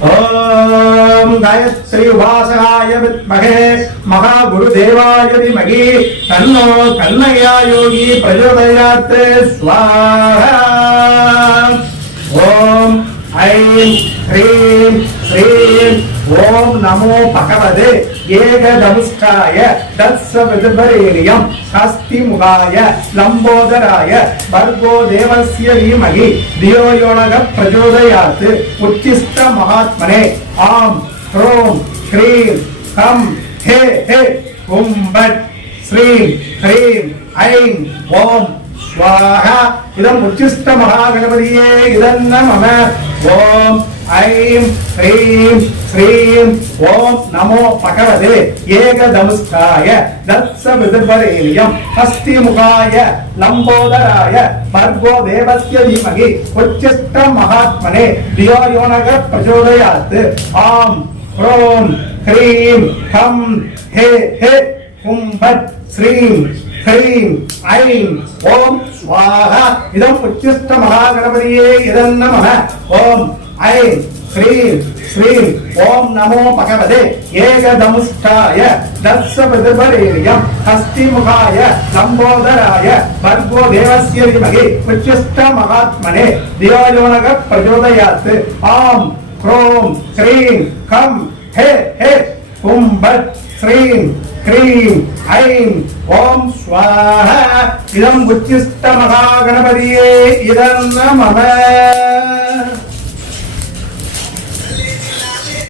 ஓம் காயத்ரி உபாசகாய வித்மகே மகாகுருதேவாய திமகி தன்னோ கண்ணயா யோகி பிரச்சோதயாத் ஸ்வாஹா ஓம் ஐம் ஹ்ரீம் ஸ்ரீம் ஓம் நமோ பகவதே ஏகதமுஷ்டாய தத்சவிதுபரேரியம் ஹஸ்தி முகாய லம்போதராய பர்கோ தேவஸ்ய வீமகி தியோயோனக யோனக உத்திஷ்ட மகாத்மனே. ஆம் ஹ்ரோம் ஹ்ரீம் கம் ஹே ஹே கும்பட் ஸ்ரீம் ஹ்ரீம் ஐம் ஓம் ஸ்வாஹா இதம் உச்சிஷ்ட மகாகணபதியே இதன்ன மம ஓம் ஐம் ஹ்ரீம் ஸ்ரீம் ஓம் நமோ பகவதே. ஏகதமுஷ்டாய தத்ச விதுபரேரியம் ஹஸ்தி முகாய லம்போதராய பர்கோ தேவஸ்ய தீமகி உச்சிஷ்ட மகாத்மனே தியோயோனக பிரச்சோதயாத் ஆம் ஹ்ரோம் ஹ்ரீம் ஹம் ஹே ஹே கும்பத் ஸ்ரீம் ஹ்ரீம் ஐம் ஓம் ஸ்வாஹா இதம் உச்சிஷ்ட மகாகணபதியே இதம் நம ஓம் ஐ ஸ்ரீ ஸ்ரீ ஓம் நமோ பகவதே. ஏகதமுஷ்டாய தத்ச பிரதிபரேரியம் ஹஸ்தி முகாய லம்போதராய பர்கோ தேவஸ்ய தீமகி உச்சிஷ்ட மகாத்மனே. தியோயோனக பிரச்சோதயாத் ஆம் க்ரோம் ஸ்ரீம் கம் ஹே ஹே. கும்பட் ஸ்ரீம் க்ரீம் ஐம் ஓம் ஸ்வாஹ. இதம் உச்சிஷ்ட மகாகணபதியே இதம் நம.